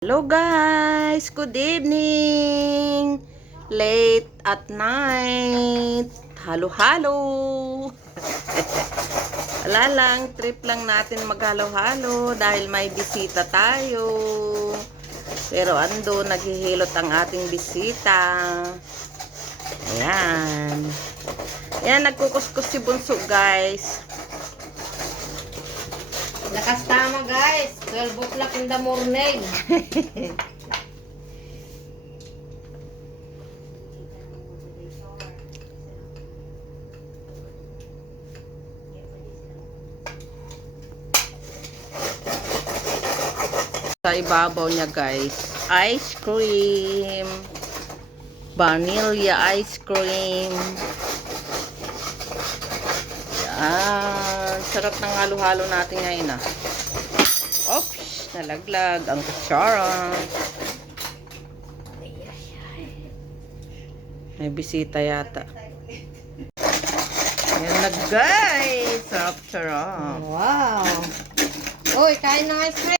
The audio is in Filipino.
Hello guys, good evening. Late at night. Halo-halo. Wala lang, trip lang natin maghalo-halo dahil may bisita tayo. Pero ando, naghihilot ang ating bisita. Ayan. Ayan, nagkukuskus si Bunso guys. Lakas tama guys, 12 o'clock in the morning. Sa ibabaw niya guys, ice cream. Vanilla ice cream. Yan. Sarap ng halo-halo natin ngayon ah. Oops, nalaglag ang kutsara. May bisita yata. Ayan na guys. Sarap-sarap. Wow. Uy, kain ng ice cream.